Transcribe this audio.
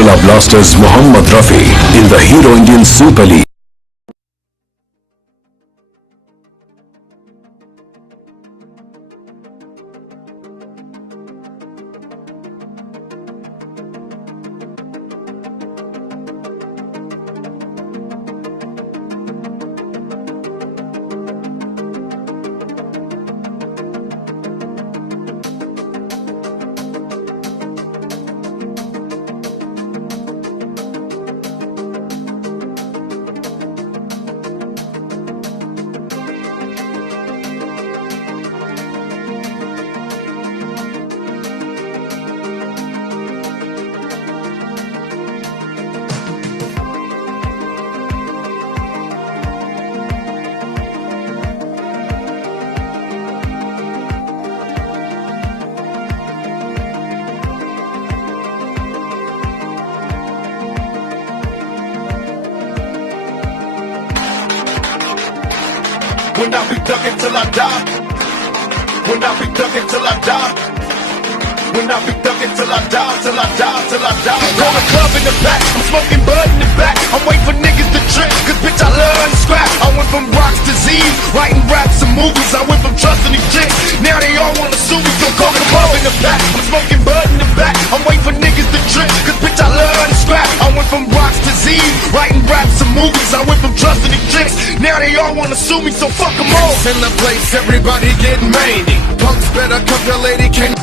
Kerala Blasters Mohammad Rafi in the Hero Indian Super League. When I be thuggin' till I die. When I be thuggin' till I die. When I be thuggin' till I die, till I die, till I die. Call the club in the back, I'm smoking bud in the back. I'm waiting for niggas to trip, cause bitch I love to scrap. I went from rocks to Z's, writing raps and movies. I went from trusting these chicks, now they all wanna sue me. So call the club in the back, I'm smoking bud in the back. I'm waiting for niggas to trip, cause bitch I love to scrap. I went from rocks to Z's, writing raps and movies. I went from trusting these chicks, now they all wanna sue me. So fuck them all. In the place, everybody get many. Punks better cuff your lady, can't